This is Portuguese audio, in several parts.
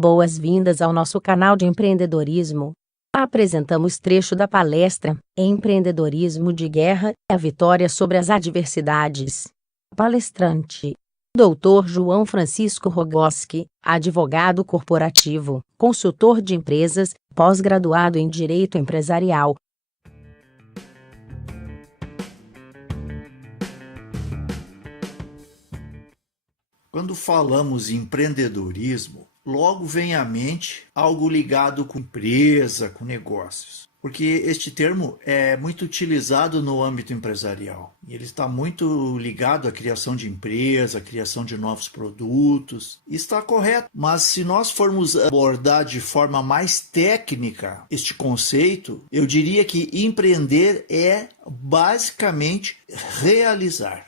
Boas-vindas ao nosso canal de empreendedorismo. Apresentamos trecho da palestra Empreendedorismo de Guerra, a Vitória sobre as Adversidades. Palestrante: Dr. João Francisco Rogoski, advogado corporativo, consultor de empresas, pós-graduado em Direito Empresarial. Quando falamos em empreendedorismo, logo vem à mente algo ligado com empresa, com negócios. Porque este termo é muito utilizado no âmbito empresarial. E ele está muito ligado à criação de empresa, à criação de novos produtos. E está correto. Mas se nós formos abordar de forma mais técnica este conceito, eu diria que empreender é basicamente realizar.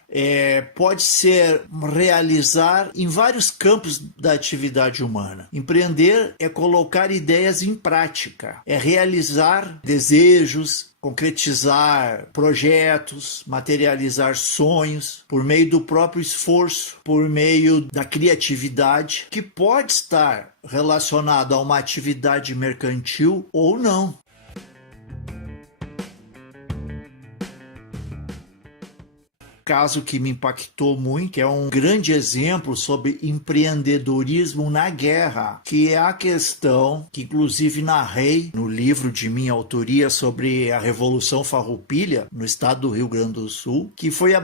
Pode ser realizar em vários campos da atividade humana. Empreender é colocar ideias em prática, é realizar desejos, concretizar projetos, materializar sonhos por meio do próprio esforço, por meio da criatividade, que pode estar relacionado a uma atividade mercantil ou não. Caso que me impactou muito, que é um grande exemplo sobre empreendedorismo na guerra, que é a questão que inclusive narrei no livro de minha autoria sobre a Revolução Farroupilha, no estado do Rio Grande do Sul, que foi a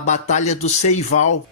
Batalha do Seival.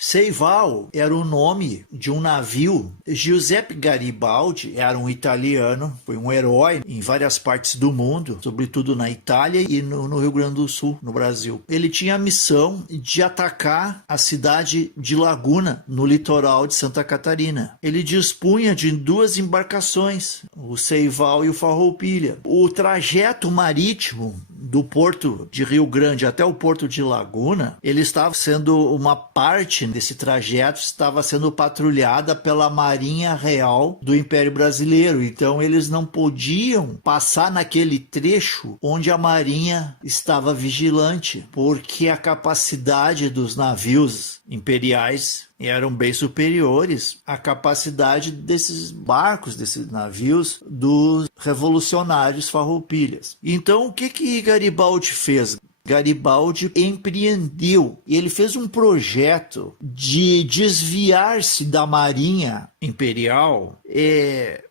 Seival era o nome de um navio. Giuseppe Garibaldi era um italiano, foi um herói em várias partes do mundo, sobretudo na Itália e no Rio Grande do Sul, no Brasil. Ele tinha a missão de atacar a cidade de Laguna, no litoral de Santa Catarina. Ele dispunha de duas embarcações, o Seival e o Farroupilha. O trajeto marítimo do porto de Rio Grande até o porto de Laguna, ele estava sendo uma parte desse trajeto, estava sendo patrulhada pela Marinha Real do Império Brasileiro. Então eles não podiam passar naquele trecho onde a Marinha estava vigilante, porque a capacidade dos navios imperiais eram bem superiores à capacidade desses barcos, desses navios dos revolucionários farroupilhas. Então o que Garibaldi fez? Garibaldi empreendeu e ele fez um projeto de desviar-se da Marinha Imperial,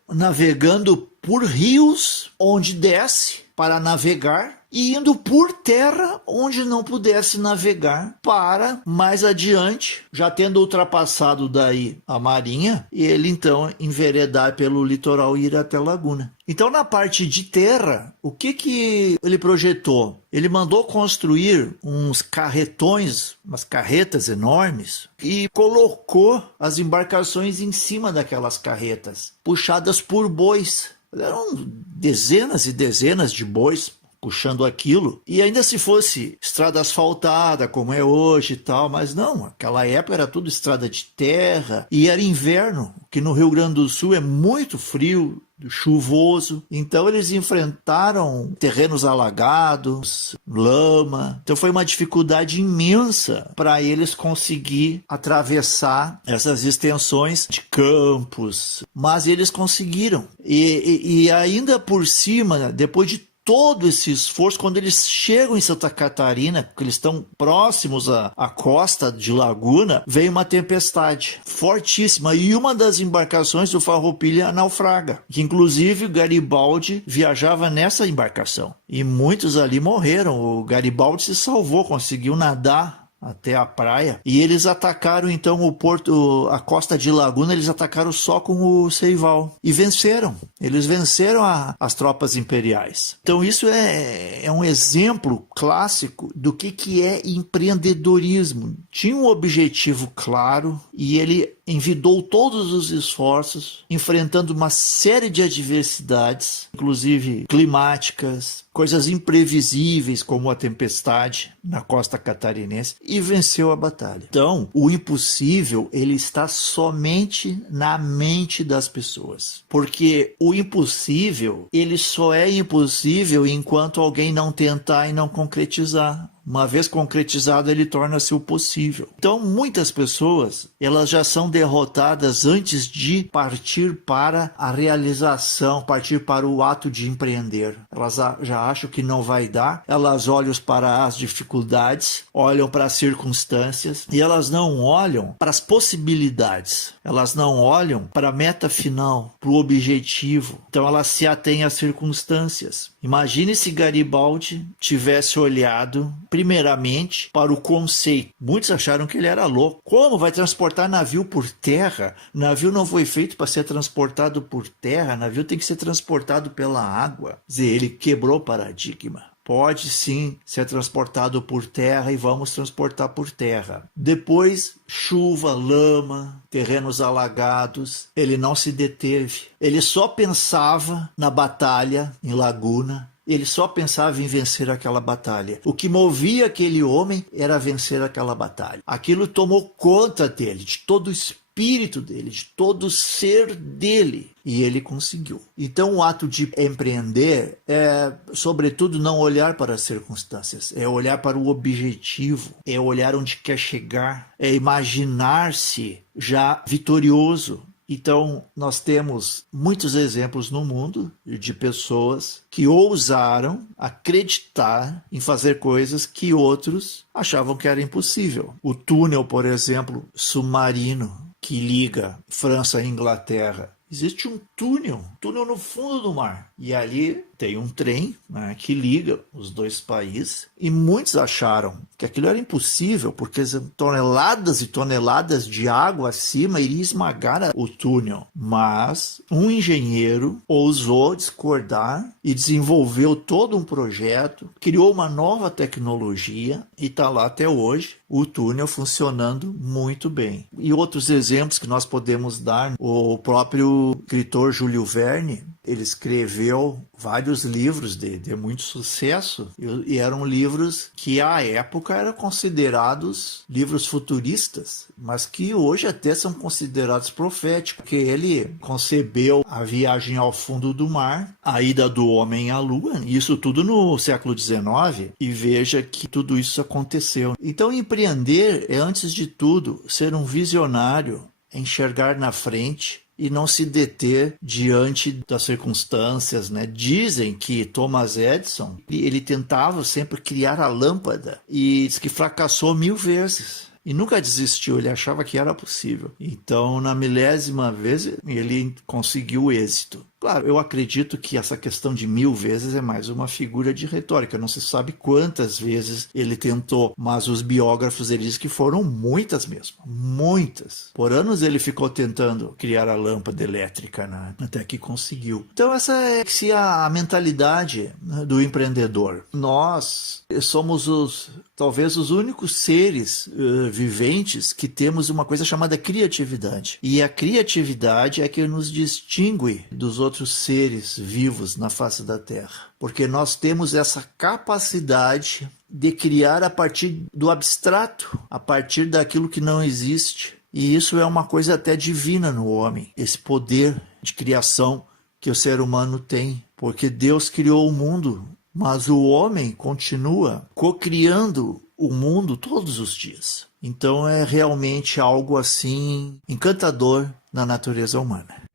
navegando por rios onde desce para navegar e indo por terra onde não pudesse navegar, para mais adiante, já tendo ultrapassado daí a marinha, ele então enveredar pelo litoral e ir até Laguna. Então na parte de terra, o que ele projetou? Ele mandou construir uns carretões, umas carretas enormes, e colocou as embarcações em cima daquelas carretas, puxadas por bois. Eram dezenas e dezenas de bois puxando aquilo, e ainda se fosse estrada asfaltada como é hoje e tal, mas não, aquela época era tudo estrada de terra, e era inverno, que no Rio Grande do Sul é muito frio, chuvoso, então eles enfrentaram terrenos alagados, lama, então foi uma dificuldade imensa para eles conseguir atravessar essas extensões de campos, mas eles conseguiram, e ainda por cima, depois de todo esse esforço, quando eles chegam em Santa Catarina, porque eles estão próximos à costa de Laguna, veio uma tempestade fortíssima e uma das embarcações do Farroupilha naufraga, que inclusive Garibaldi viajava nessa embarcação e muitos ali morreram. O Garibaldi se salvou, conseguiu nadar até a praia, e eles atacaram então o porto, a costa de Laguna, eles atacaram só com o Seival e venceram. Eles venceram as tropas imperiais. Então isso é um exemplo clássico do que é empreendedorismo. Tinha um objetivo claro e ele envidou todos os esforços, enfrentando uma série de adversidades, inclusive climáticas, coisas imprevisíveis como a tempestade na costa catarinense, e venceu a batalha. Então, o impossível, ele está somente na mente das pessoas, porque o impossível, ele só é impossível enquanto alguém não tentar e não concretizar. Uma vez concretizado, ele torna-se o possível. Então, muitas pessoas, elas já são derrotadas antes de partir para a realização, partir para o ato de empreender. Elas já acham que não vai dar, elas olham para as dificuldades, olham para as circunstâncias e elas não olham para as possibilidades. Elas não olham para a meta final, para o objetivo. Então, elas se atêm às circunstâncias. Imagine se Garibaldi tivesse olhado primeiramente para o conceito. Muitos acharam que ele era louco. Como vai transportar navio por terra? Navio não foi feito para ser transportado por terra, navio tem que ser transportado pela água. Quer dizer, ele quebrou o paradigma. Pode sim ser transportado por terra e vamos transportar por terra. Depois, chuva, lama, terrenos alagados. Ele não se deteve. Ele só pensava na batalha em Laguna. Ele só pensava em vencer aquela batalha. O que movia aquele homem era vencer aquela batalha. Aquilo tomou conta dele, de todo o espírito dele, de todo o ser dele. E ele conseguiu. Então, o ato de empreender é, sobretudo, não olhar para as circunstâncias. É olhar para o objetivo. É olhar onde quer chegar. É imaginar-se já vitorioso. Então, nós temos muitos exemplos no mundo de pessoas que ousaram acreditar em fazer coisas que outros achavam que era impossível. O túnel, por exemplo, submarino que liga França e Inglaterra. Existe um túnel no fundo do mar. E ali tem um trem, né, que liga os dois países. E muitos acharam que aquilo era impossível, porque toneladas e toneladas de água acima iria esmagar o túnel. Mas um engenheiro ousou discordar e desenvolveu todo um projeto, criou uma nova tecnologia e está lá até hoje, o túnel funcionando muito bem. E outros exemplos que nós podemos dar, o próprio escritor Júlio Verne, ele escreveu vários livros de muito sucesso e eram livros que à época eram considerados livros futuristas, mas que hoje até são considerados proféticos, porque ele concebeu a viagem ao fundo do mar, a ida do homem à lua, isso tudo no século XIX, e veja que tudo isso aconteceu. Então empreender é, antes de tudo, ser um visionário, enxergar na frente, e não se deter diante das circunstâncias, né? Dizem que Thomas Edison, ele tentava sempre criar a lâmpada e diz que fracassou 1000 vezes. E nunca desistiu, ele achava que era possível. Então, na 1000ª vez, ele conseguiu êxito. Claro, eu acredito que essa questão de 1000 vezes é mais uma figura de retórica. Não se sabe quantas vezes ele tentou, mas os biógrafos eles dizem que foram muitas mesmo. Muitas. Por anos ele ficou tentando criar a lâmpada elétrica, né? Até que conseguiu. Então essa é a mentalidade, né, do empreendedor. Nós somos talvez os únicos seres viventes que temos uma coisa chamada criatividade. E a criatividade é que nos distingue dos outros seres vivos na face da Terra. Porque nós temos essa capacidade de criar a partir do abstrato, a partir daquilo que não existe. E isso é uma coisa até divina no homem, esse poder de criação que o ser humano tem. Porque Deus criou o mundo, mas o homem continua cocriando o mundo todos os dias. Então é realmente algo assim encantador na natureza humana.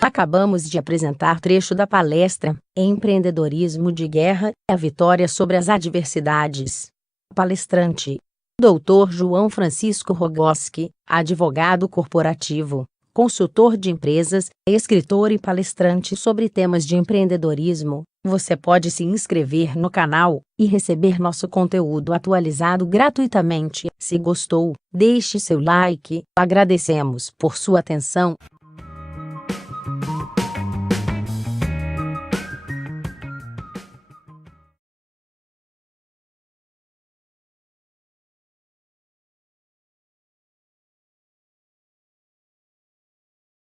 Acabamos de apresentar trecho da palestra Empreendedorismo de Guerra, a Vitória sobre as Adversidades. Palestrante: Dr. João Francisco Rogoski, advogado corporativo, consultor de empresas, escritor e palestrante sobre temas de empreendedorismo. Você pode se inscrever no canal e receber nosso conteúdo atualizado gratuitamente. Se gostou, deixe seu like. Agradecemos por sua atenção.